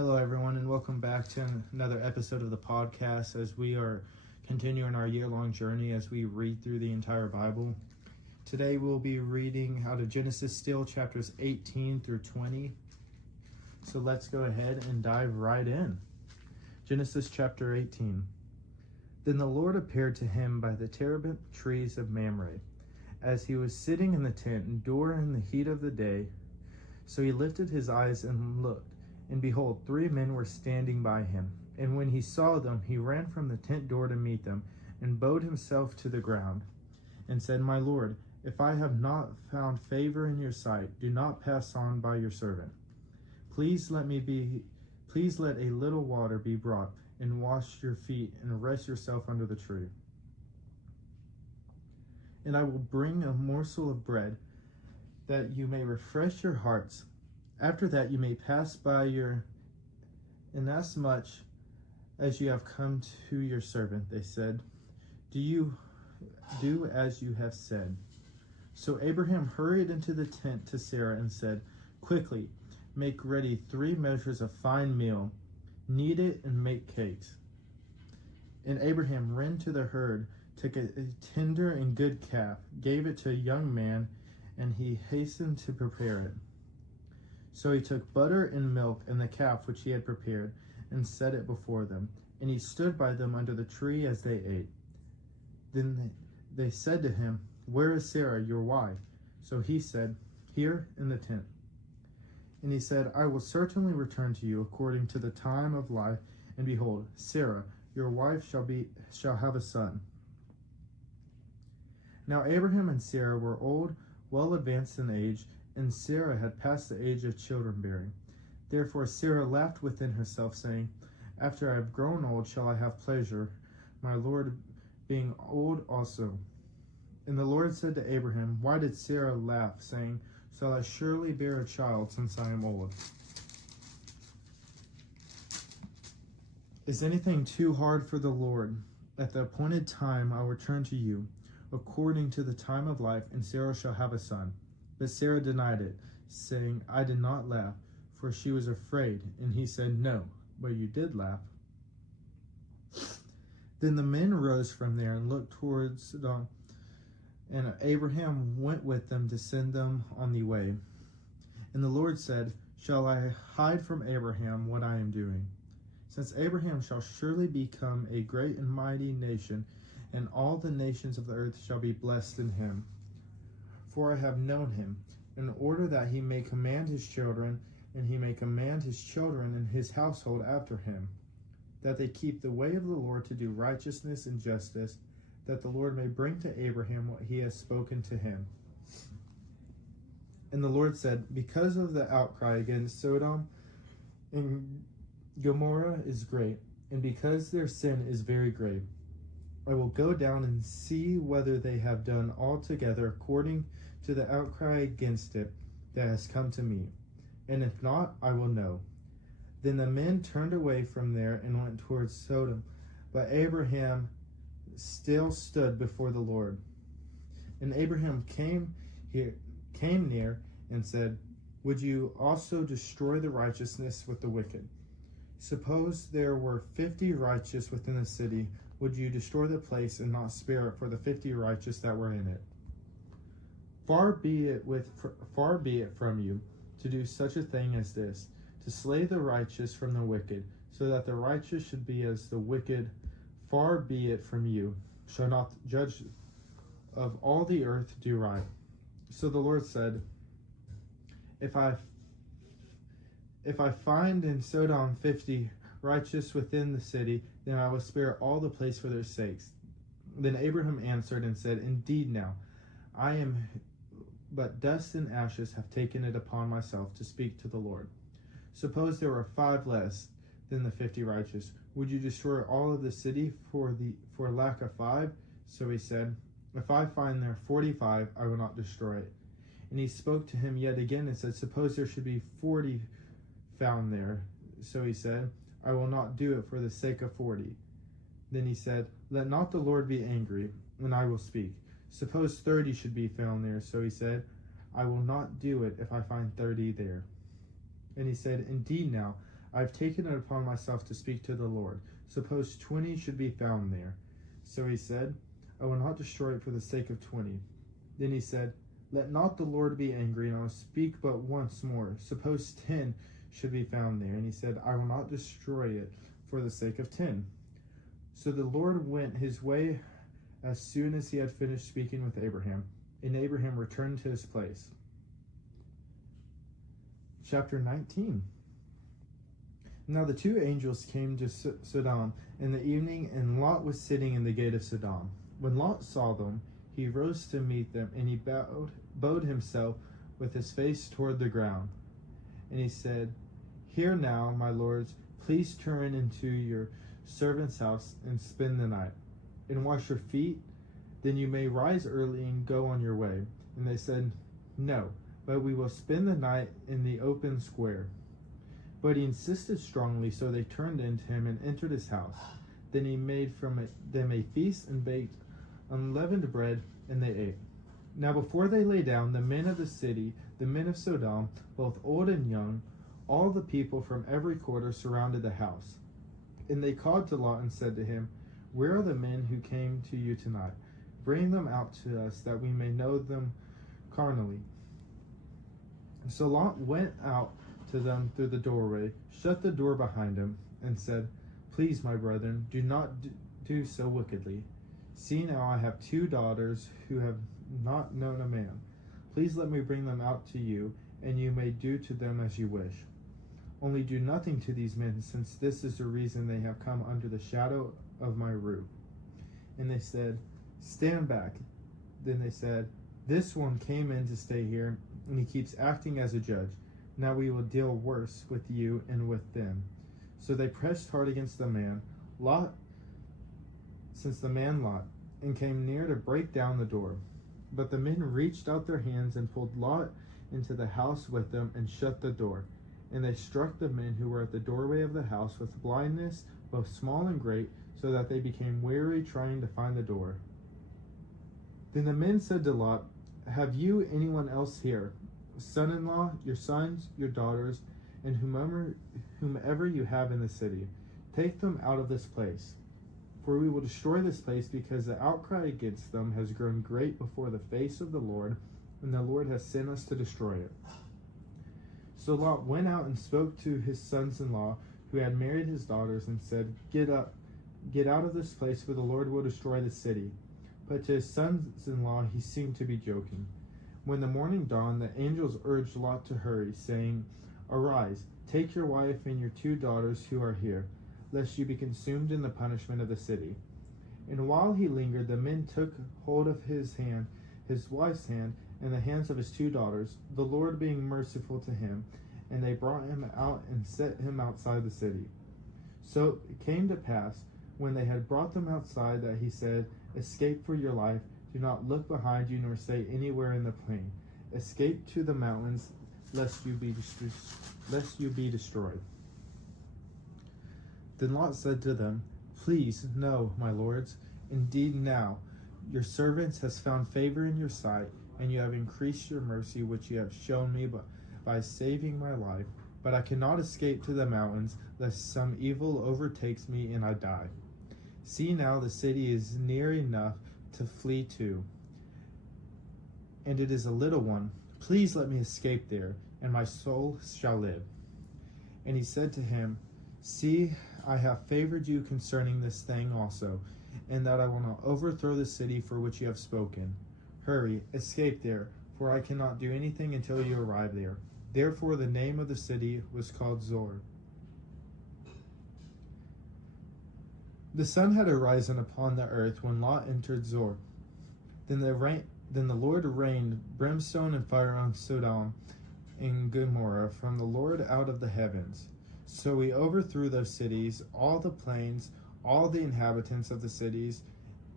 Hello, everyone, and welcome back to another episode of the podcast as we are continuing our year-long journey as we read through the entire Bible. Today, we'll be reading out of Genesis still, chapters 18 through 20. So let's go ahead and dive right in. Genesis chapter 18. Then the Lord appeared to him by the terebinth trees of Mamre, as he was sitting in the tent during the heat of the day. So he lifted his eyes and looked. And behold, 3 men were standing by him. And when he saw them, he ran from the tent door to meet them, and bowed himself to the ground, and said, My Lord, if I have not found favor in your sight, do not pass on by your servant. Please let a little water be brought, and wash your feet, and rest yourself under the tree. And I will bring a morsel of bread, that you may refresh your hearts. After that you may pass by inasmuch as you have come to your servant, they said. Do as you have said. So Abraham hurried into the tent to Sarah and said, Quickly, make ready 3 measures of fine meal, knead it and make cakes. And Abraham ran to the herd, took a tender and good calf, gave it to a young man, and he hastened to prepare it. So he took butter and milk and the calf which he had prepared, and set it before them. And he stood by them under the tree as they ate. Then they said to him, Where is Sarah, your wife? So he said, Here in the tent. And he said, I will certainly return to you according to the time of life, and behold, Sarah, your wife, shall have a son. Now Abraham and Sarah were old, well advanced in age, and Sarah had passed the age of childbearing. Therefore Sarah laughed within herself, saying, After I have grown old shall I have pleasure, my Lord being old also. And the Lord said to Abraham, Why did Sarah laugh, saying, Shall I surely bear a child, since I am old? Is anything too hard for the Lord? At the appointed time I will return to you, according to the time of life, and Sarah shall have a son. But Sarah denied it, saying, I did not laugh, for she was afraid. And he said, No, but you did laugh. Then the men rose from there and looked towards Sodom, and Abraham went with them to send them on the way. And the Lord said, Shall I hide from Abraham what I am doing? Since Abraham shall surely become a great and mighty nation, and all the nations of the earth shall be blessed in him. For I have known him, in order that he may command his children, and he may command his children and his household after him, that they keep the way of the Lord to do righteousness and justice, that the Lord may bring to Abraham what he has spoken to him. And the Lord said, Because of the outcry against Sodom and Gomorrah is great, and because their sin is very great, I will go down and see whether they have done altogether according to the outcry against it that has come to me. And if not, I will know. Then the men turned away from there and went towards Sodom. But Abraham still stood before the Lord. And Abraham came near and said, Would you also destroy the righteousness with the wicked? Suppose there were 50 righteous within the city, would you destroy the place and not spare it for the 50 righteous that were in it? Far be it from you to do such a thing as this, to slay the righteous from the wicked, so that the righteous should be as the wicked. Far be it from you, shall not the judge of all the earth do right. So the Lord said, If I find in Sodom 50 righteous within the city, then I will spare all the place for their sakes. Then Abraham answered and said, Indeed now, I am but dust and ashes have taken it upon myself to speak to the Lord. Suppose there were 5 less than the 50 righteous. Would you destroy all of the city for lack of 5? So he said, If I find there 45, I will not destroy it. And he spoke to him yet again and said, Suppose there should be 40 found there. So he said, I will not do it for the sake of 40. Then he said, Let not the Lord be angry, and I will speak. Suppose 30 should be found there. So he said, I will not do it if I find 30 there. And he said, Indeed now, I have taken it upon myself to speak to the Lord. Suppose 20 should be found there. So he said, I will not destroy it for the sake of 20. Then he said, Let not the Lord be angry, and I will speak but once more. Suppose 10 should be found there. And he said, I will not destroy it for the sake of 10. So the Lord went his way as soon as he had finished speaking with Abraham, and Abraham returned to his place. Chapter 19. Now the two angels came to Sodom in the evening, and Lot was sitting in the gate of Sodom. When Lot saw them, he rose to meet them, and he bowed himself with his face toward the ground. And he said, Here now, my lords, please turn into your servant's house and spend the night, and wash your feet. Then you may rise early and go on your way. And they said, No, but we will spend the night in the open square. But he insisted strongly, so they turned into him and entered his house. Then he made from them a feast and baked unleavened bread, and they ate. Now before they lay down, the men of the city, the men of Sodom, both old and young, all the people from every quarter surrounded the house. And they called to Lot and said to him, Where are the men who came to you tonight? Bring them out to us, that we may know them carnally. So Lot went out to them through the doorway, shut the door behind him, and said, Please, my brethren, do not do so wickedly. See now, I have 2 daughters who have not known a man. Please let me bring them out to you, and you may do to them as you wish. Only do nothing to these men, since this is the reason they have come under the shadow of my roof. And they said, Stand back. Then they said, This one came in to stay here, and he keeps acting as a judge. Now we will deal worse with you and with them. So they pressed hard against the man Lot, and came near to break down the door. But the men reached out their hands and pulled Lot into the house with them and shut the door. And they struck the men who were at the doorway of the house with blindness, both small and great, so that they became weary trying to find the door. Then the men said to Lot, Have you anyone else here? Son-in-law, your sons, your daughters, and whomever you have in the city. Take them out of this place. For we will destroy this place, because the outcry against them has grown great before the face of the Lord, and the Lord has sent us to destroy it. So Lot went out and spoke to his sons-in-law, who had married his daughters, and said, Get out of this place, for the Lord will destroy the city. But to his sons-in-law he seemed to be joking. When the morning dawned, the angels urged Lot to hurry, saying, Arise, take your wife and your 2 daughters who are here, lest you be consumed in the punishment of the city. And while he lingered, the men took hold of his hand, his wife's hand, and the hands of his 2 daughters, the Lord being merciful to him, and they brought him out and set him outside the city. So it came to pass, when they had brought them outside, that he said, Escape for your life, do not look behind you, nor stay anywhere in the plain. Escape to the mountains, lest you be destroyed. Then Lot said to them, Please, no, my lords. Indeed now, your servant has found favor in your sight, and you have increased your mercy, which you have shown me by saving my life. But I cannot escape to the mountains, lest some evil overtakes me and I die. See now, the city is near enough to flee to, and it is a little one. Please let me escape there, and my soul shall live. And he said to him, See, I have favored you concerning this thing also, and that I will not overthrow the city for which you have spoken. Hurry, escape there, for I cannot do anything until you arrive there. Therefore the name of the city was called Zor. The sun had arisen upon the earth when Lot entered Zor. Then the Lord rained brimstone and fire on Sodom and Gomorrah from the Lord out of the heavens. So he overthrew those cities, all the plains, all the inhabitants of the cities,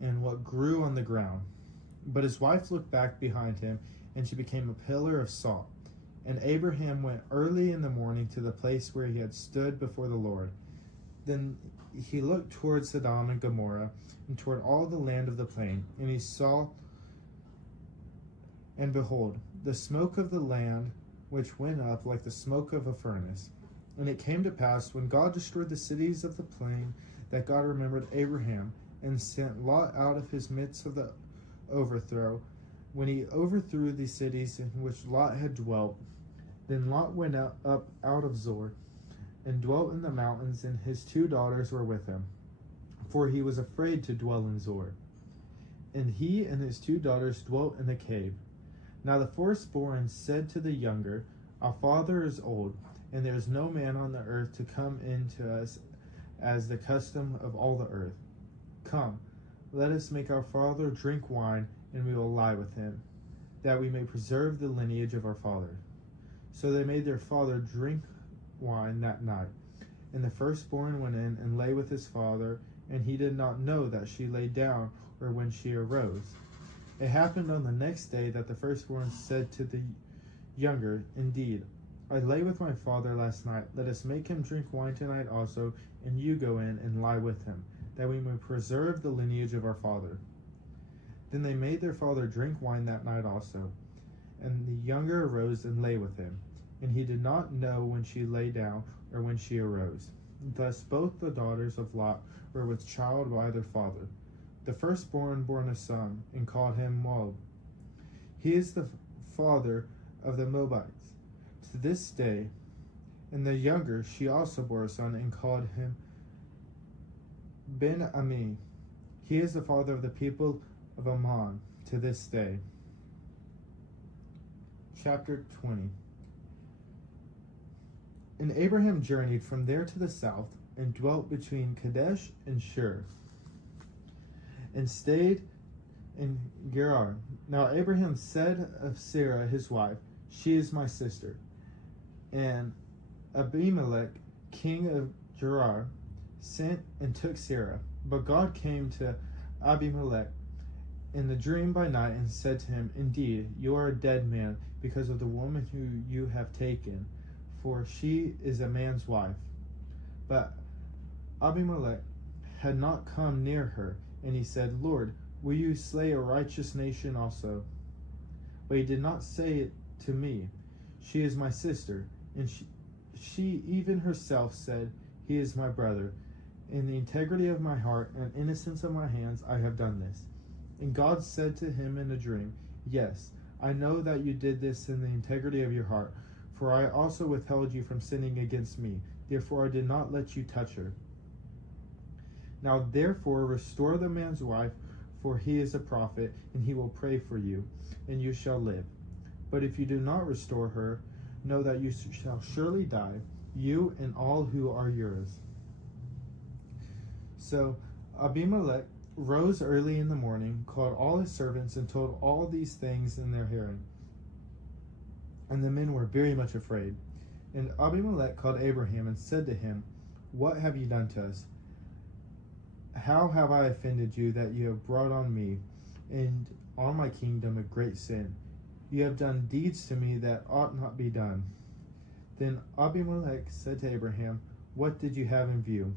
and what grew on the ground. But his wife looked back behind him, and she became a pillar of salt. And Abraham went early in the morning to the place where he had stood before the Lord. Then he looked toward Sodom and Gomorrah, and toward all the land of the plain, and he saw, and behold, the smoke of the land which went up like the smoke of a furnace. And it came to pass, when God destroyed the cities of the plain, that God remembered Abraham, and sent Lot out of his midst of the overthrow. When he overthrew the cities in which Lot had dwelt, then Lot went up out of Zoar, and dwelt in the mountains, and his 2 daughters were with him, for he was afraid to dwell in Zoar. And he and his 2 daughters dwelt in a cave. Now the firstborn said to the younger, Our father is old, and there is no man on the earth to come in to us as the custom of all the earth. Come, let us make our father drink wine, and we will lie with him, that we may preserve the lineage of our father. So they made their father drink wine that night. And the firstborn went in and lay with his father, and he did not know that she lay down or when she arose. It happened on the next day that the firstborn said to the younger, Indeed, I lay with my father last night. Let us make him drink wine tonight also, and you go in and lie with him, that we may preserve the lineage of our father. Then they made their father drink wine that night also. And the younger arose and lay with him, and he did not know when she lay down or when she arose. Thus both the daughters of Lot were with child by their father. The firstborn bore a son, and called him Moab. He is the father of the Moabites to this day. And the younger, she also bore a son, and called him Ben-Ami. He is the father of the people of Ammon to this day. Chapter 20. And Abraham journeyed from there to the south, and dwelt between Kadesh and Shur, and stayed in Gerar. Now Abraham said of Sarah his wife, She is my sister. And Abimelech, king of Gerar, sent and took Sarah. But God came to Abimelech in the dream by night, and said to him, Indeed, you are a dead man, because of the woman who you have taken, for she is a man's wife. But Abimelech had not come near her, and he said, Lord, will you slay a righteous nation also? But he did not say it to me. She is my sister. And she even herself said, He is my brother. In the integrity of my heart and innocence of my hands I have done this. And God said to him in a dream, Yes, I know that you did this in the integrity of your heart, for I also withheld you from sinning against me. Therefore I did not let you touch her. Now therefore restore the man's wife, for he is a prophet, and he will pray for you, and you shall live. But if you do not restore her, know that you shall surely die, you and all who are yours. So Abimelech rose early in the morning, called all his servants, and told all these things in their hearing. And the men were very much afraid. And Abimelech called Abraham and said to him, What have you done to us? How have I offended you that you have brought on me and on my kingdom a great sin? You have done deeds to me that ought not be done. Then Abimelech said to Abraham, What did you have in view?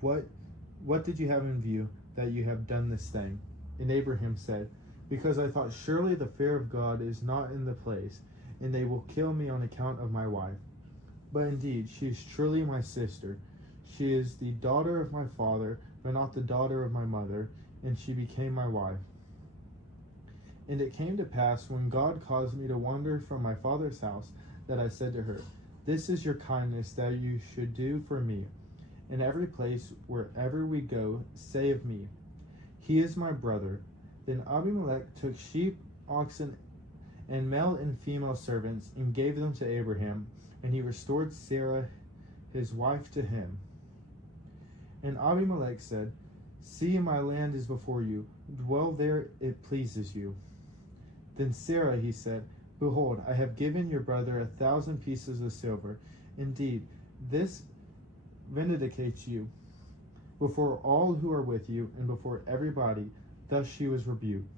What did you have in view that you have done this thing? And Abraham said, Because I thought surely the fear of God is not in the place, and they will kill me on account of my wife. But indeed, she is truly my sister. She is the daughter of my father, but not the daughter of my mother, and she became my wife. And it came to pass, when God caused me to wander from my father's house, that I said to her, This is your kindness that you should do for me. In every place, wherever we go, say of me, He is my brother. Then Abimelech took sheep, oxen, and male and female servants, and gave them to Abraham, and he restored Sarah his wife to him. And Abimelech said, See, my land is before you. Dwell there, it pleases you. Then Sarah, he said, Behold, I have given your brother 1,000 pieces of silver. Indeed, this vindicates you before all who are with you, and before everybody. Thus she was rebuked.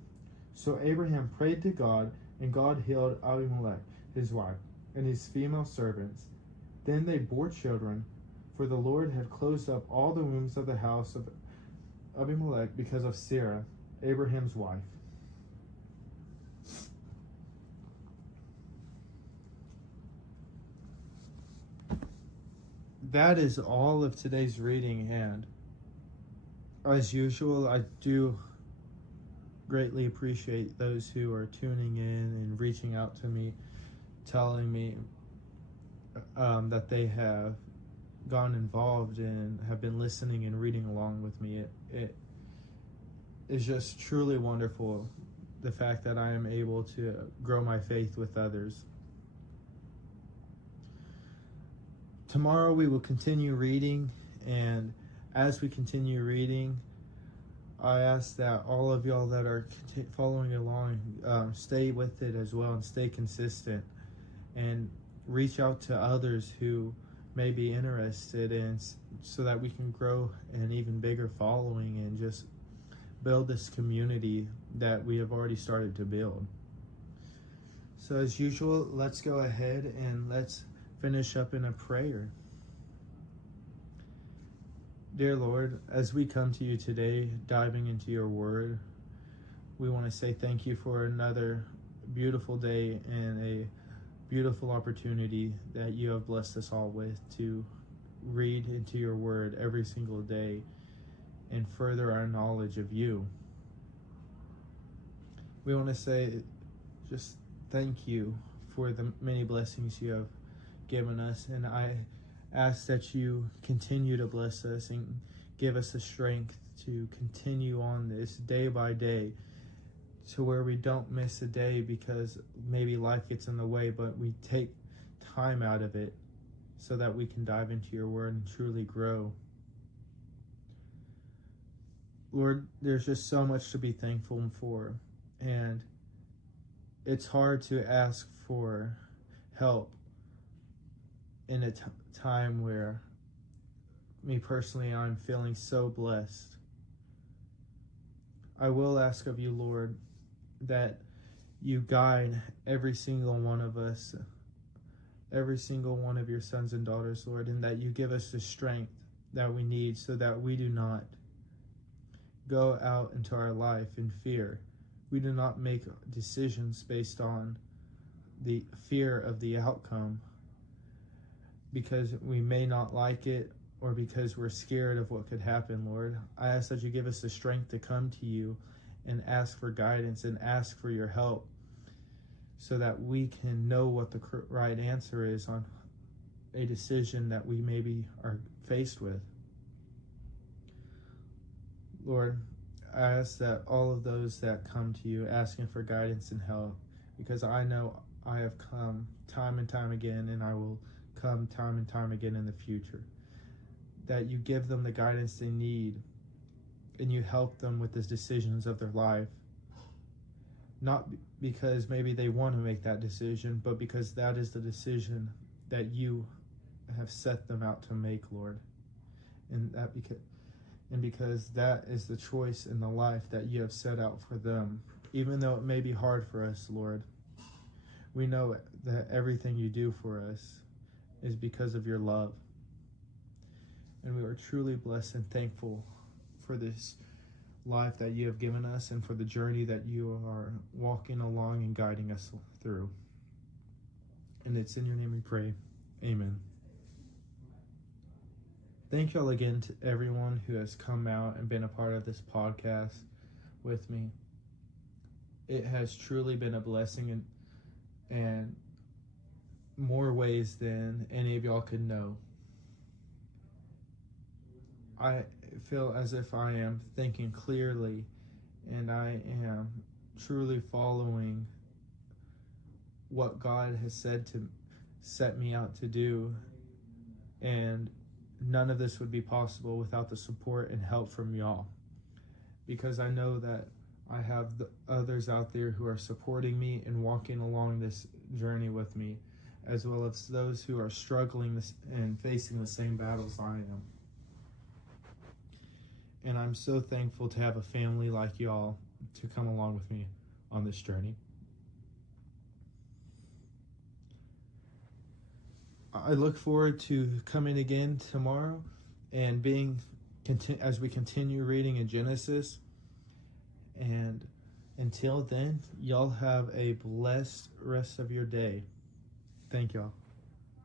So Abraham prayed to God, and God healed Abimelech, his wife, and his female servants. Then they bore children, for the Lord had closed up all the wombs of the house of Abimelech because of Sarah, Abraham's wife. that is all of today's reading, and as usual, I do greatly appreciate those who are tuning in and reaching out to me, telling me that they have gotten involved and have been listening and reading along with me. It is just truly wonderful, the fact that I am able to grow my faith with others. Tomorrow we will continue reading, and as we continue reading, I ask that all of y'all that are following along stay with it as well and stay consistent, and reach out to others who may be interested in, so that we can grow an even bigger following and just build this community that we have already started to build. So as usual, let's go ahead and let's finish up in a prayer. Dear Lord, as we come to you today, diving into your word, we want to say thank you for another beautiful day and a beautiful opportunity that you have blessed us all with to read into your word every single day and further our knowledge of you. We want to say just thank you for the many blessings you have given us, and I ask that you continue to bless us and give us the strength to continue on this day by day, to where we don't miss a day because maybe life gets in the way, but we take time out of it so that we can dive into your word and truly grow. Lord, there's just so much to be thankful for, and it's hard to ask for help in a time where, me personally, I'm feeling so blessed. I will ask of you, Lord, that you guide every single one of us, every single one of your sons and daughters, Lord, and that you give us the strength that we need so that we do not go out into our life in fear. We do not make decisions based on the fear of the outcome because we may not like it or because we're scared of what could happen, Lord. I ask that you give us the strength to come to you and ask for guidance and ask for your help so that we can know what the right answer is on a decision that we maybe are faced with. Lord, I ask that all of those that come to you asking for guidance and help, because I know I have come time and time again, and I will come time and time again in the future, that you give them the guidance they need and you help them with the decisions of their life, not because maybe they want to make that decision, but because that is the decision that you have set them out to make, Lord, and because that is the choice in the life that you have set out for them. Even though it may be hard for us, Lord, we know that everything you do for us is because of your love. And we are truly blessed and thankful for this life that you have given us and for the journey that you are walking along and guiding us through. And it's in your name we pray. Amen. Thank y'all again to everyone who has come out and been a part of this podcast with me. It has truly been a blessing and more ways than any of y'all could know. I feel as if I am thinking clearly and I am truly following what God has said to set me out to do, and none of this would be possible without the support and help from y'all, because I know that I have the others out there who are supporting me and walking along this journey with me, as well as those who are struggling and facing the same battles I am. And I'm so thankful to have a family like y'all to come along with me on this journey. I look forward to coming again tomorrow and as we continue reading in Genesis. And until then, y'all have a blessed rest of your day. Thank y'all.